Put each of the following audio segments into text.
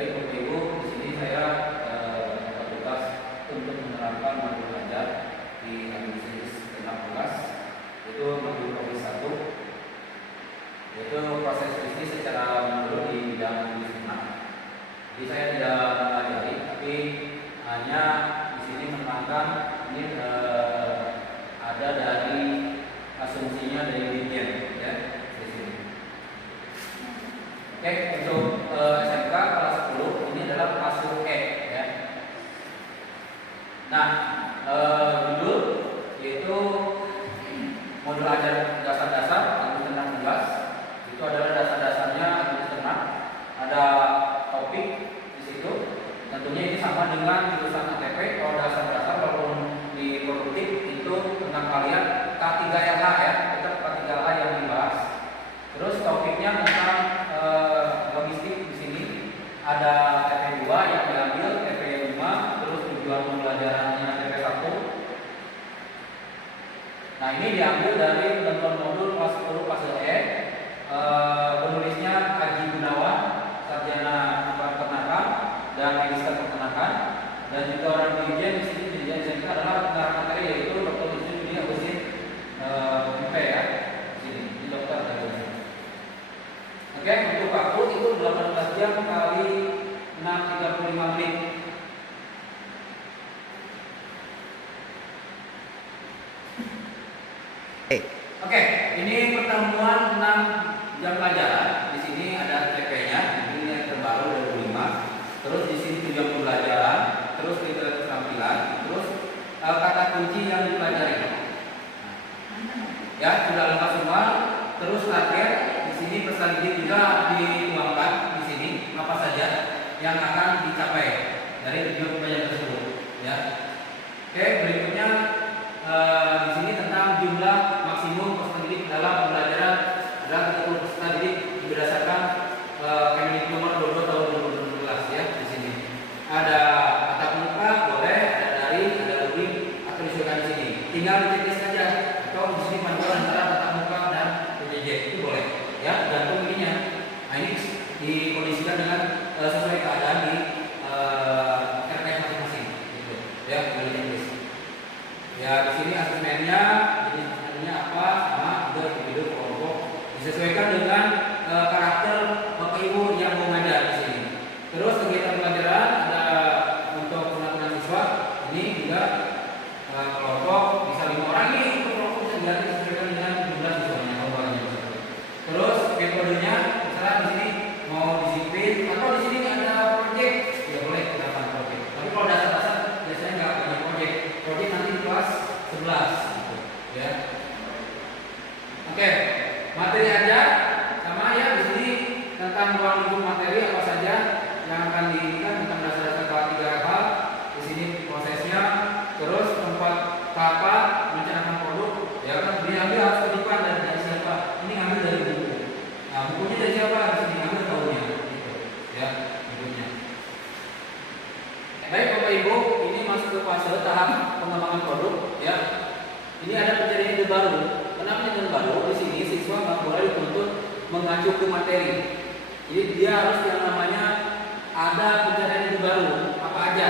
Baik Bapak Ibu, di sini saya dapat tugas untuk menerapkan modul belajar di Agustinus 16, yaitu modul Office 1, yaitu proses bisnis secara menyeluruh di bidang bisnis. Jadi saya tidak mempelajari, tapi hanya di sini menerangkan ini ada dari asumsinya dari Wittgen, ya, di sini. Oke, untuk SMK kelas 10 ini adalah ASU E, ya. Nah, judul yaitu modul ajar dasar-dasar Agustinus 16. Itu adalah dasar-dasarnya Agustinus. Ada topik di situ. Tentunya ini sama dengan jurusan ATP. Kalau dasar-dasar walaupun di produktif itu tentang kalian K3LH, ya, tetap K3LH yang dibahas. Terus topiknya tentang logistik di sini ada TP2 yang diambil, TP5, terus tujuan pembelajarannya TP1. Nah, ini diambil dari ketentuan modul kelas 10 fase E. Penulisnya Haji Gunawan, sarjana peternakan dan magister peternakan, dan juga orang dirjen di sini dirjen SMK adalah pengarang materi yaitu Dr. Yusuf Agustin MP, ya. Ini dokter dari sini. Oke, untuk waktu itu 18 jam kali 6:35 menit. Oke, ini pertemuan 6 jam pelajaran. Di sini ada TP-nya, ini yang terbaru 25. Terus di sini tujuan pembelajaran, terus literasi keterampilan, terus kata kunci yang dipelajari. Ya, sudah lengkap semua. Terus target di sini pesan didik juga dituangkan di sini apa saja yang akan dicapai dari tujuan pembelajaran tersebut. Ya. Oke, berikutnya di sini tentang jumlah maksimum peserta didik dalam pembelajaran adalah 30 peserta didik berdasarkan Kemendikbud nomor 22 tahun 2012, ya. Di sini ada tatap muka boleh, ada daring, ada lebih atau disesuaikan di sini. Tinggal dicek saja atau di sini panduan antara tatap muka dan PJJ itu boleh, ya, gantung ininya. Nah, ini dikondisikan dengan sesuai keadaan di RPS masing-masing, gitu, ya, boleh dicek. Ya, di sini asesmennya, jadi asesmennya apa, sama juga individu kelompok disesuaikan dengan karakter Bapak Ibu yang mau ngajar di sini. Terus kegiatan pelajaran ada untuk penampilan siswa, ini juga kelompok bisa 5 orang, ini untuk kelompok bisa disesuaikan dengan jumlah siswanya kelompoknya. Terus metodenya, misalnya di sini mau disiplin atau di sini ada proyek, ya boleh kita proyek. Tapi kalau dasar-dasar biasanya nggak banyak proyek. Proyek nanti di kelas 11, gitu, ya. Oke, materi aja sama, ya, di sini tentang ruang lingkup materi apa saja yang akan diinginkan tentang dasar-dasar K3H. Di sini prosesnya, terus tempat kapan merencanakan produk, ya kan, diambil harus kutipan dari siapa? Ini ambil dari buku. Nah, bukunya dari siapa? Harus diambil tahunnya, gitu, ya, bukunya. Baik Bapak Ibu, ini masuk ke fase tahap pengembangan produk, ya. Ini ada pencarian ide baru. Kenapa ide baru? Di sini siswa nggak boleh dituntut mengacu ke materi. Jadi dia harus yang namanya ada pencarian ide baru. Apa aja?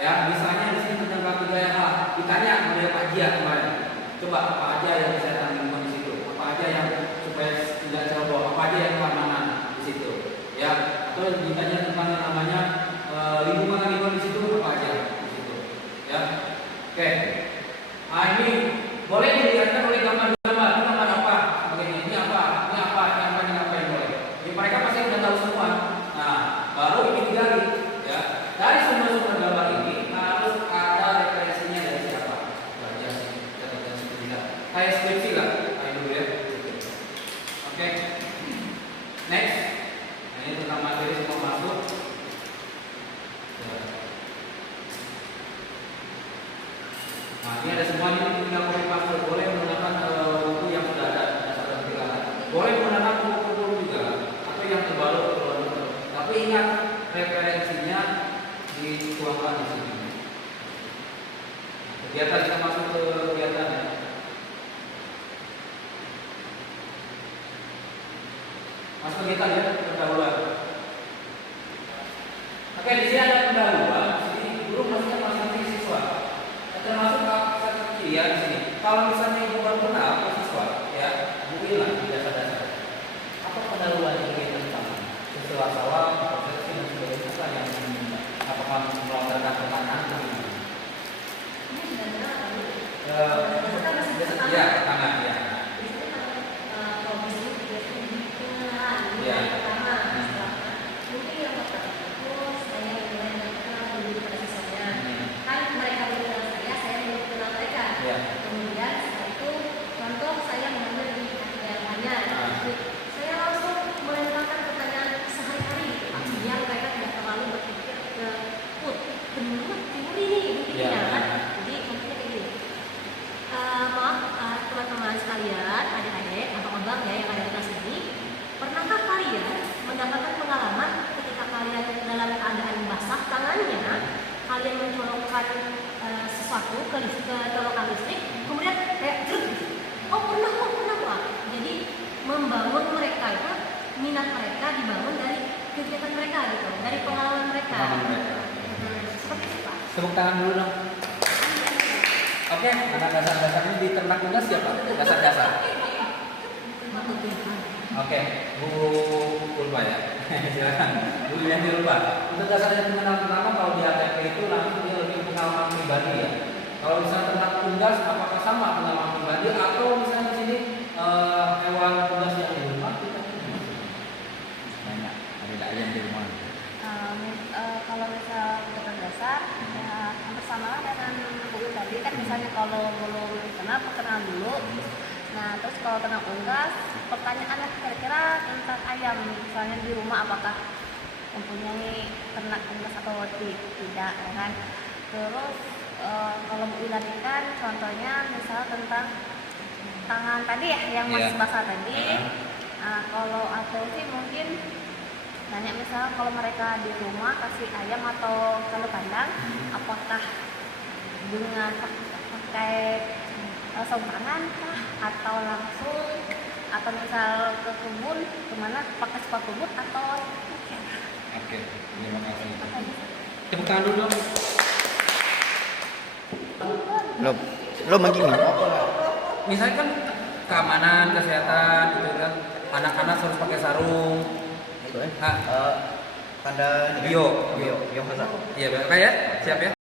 Ya, misalnya di sini tentang K3LH, ditanya oleh Pak Jia kemarin. Coba apa aja yang bisa tampilkan di situ? Apa aja yang supaya tidak ceroboh? Apa aja yang keamanan di situ? Ya, atau ditanya tentang yang namanya lingkungan di situ apa aja di situ, ya. Oke. Nah, ini boleh dilihatkan oleh gambar-gambar. Ini gambar apa? Begini. Ini apa? Ini apa? Ini apa? Ini apa yang boleh? Ini mereka pasti sudah tahu semua. Nah, baru ini digali, ya. Dari sumber-sumber gambar ini harus ada referensinya dari siapa? Belajar catatan seperti kayak skripsi lah. Kayak dulu, ya. Oke. Next. Nah, ini tentang materi semua masuk. Nah, ini ada semuanya, ini tinggal copy paste. Boleh menggunakan buku yang sudah ada dasar tampilan. Boleh menggunakan buku juga atau yang terbaru. Tapi ingat referensinya dituangkan di sini. Kegiatan kita masuk ke kegiatan, ya. Masuk kegiatan, ya, pendahuluan. Oke, di sini ada pendahuluan. Di sini guru maksudnya masing-masing siswa. Termasuk ya di sini. Kalau misalnya ibu baru kenal ke siswa, ya, ibu bilang di dasar-dasar. Apa pendahuluan ibu itu pertama? Siswa sawah, prosesi dan sebagainya apa yang diminta? Apakah melontarkan pertanyaan atau gimana? Ini sudah benar atau Ya, pertama ya. Ya. Mungkin yang pertama itu saya mulai mengenal dulu pada siswanya. Kan mereka mengenal saya belum kenal mereka. Kemudian setelah itu contoh saya mengambil di daerahnya. Saya langsung melemparkan pertanyaan sehari-hari biar mereka tidak terlalu berpikir ke benar teori nih begini kan. Jadi contohnya kayak gini. Maaf teman-teman sekalian, adik-adik, abang-abang ya yang ada di kelas ini, pernahkah kalian mendapatkan pengalaman ketika kalian dalam keadaan basah tangannya, kalian mencolokkan sesuatu ke colokan listrik, kemudian kayak oh pernah Pak. Jadi membangun mereka itu, minat mereka dibangun dari kegiatan mereka gitu, dari pengalaman mereka. Seperti itu Pak. Tepuk tangan dulu dong. Oke, anak dasar-dasar ini di ternak unggas siapa? Dasar-dasar. Oke, Bu Ulfa ya. Silakan. Bu Yanti Ulfa. Untuk dasarnya pengenalan pertama kalau di ATP itu langsung dia lebih pengalaman pribadi ya. Kalau misalnya ternak unggas apakah sama pengalaman pribadi atau misalnya di sini hewan unggas yang di rumah kita banyak ada ayam di rumah. Kalau misal keterangan dasar ya hampir sama dengan buku tadi kan, misalnya kalau belum kenal perkenalan dulu. Nah terus kalau ternak unggas pertanyaannya kira-kira tentang ayam, misalnya di rumah apakah mempunyai ternak unggas atau tidak ya kan. Terus kalau Bu Ila kan contohnya misal tentang tangan tadi ya yang masih basah tadi. Nah, kalau atau sih mungkin nanya misal kalau mereka di rumah kasih ayam atau kalau kandang, apakah dengan pakai sarung tangan kah atau langsung, atau misal ke kebun kemana pakai sepatu boot atau Oke, terima kasih. Tepuk tangan dulu dong. Lo begini. Misalnya kan keamanan, kesehatan gitu kan, anak-anak harus pakai sarung. Tanda Bio. Bio Hazard. Iya, kayak siap ya.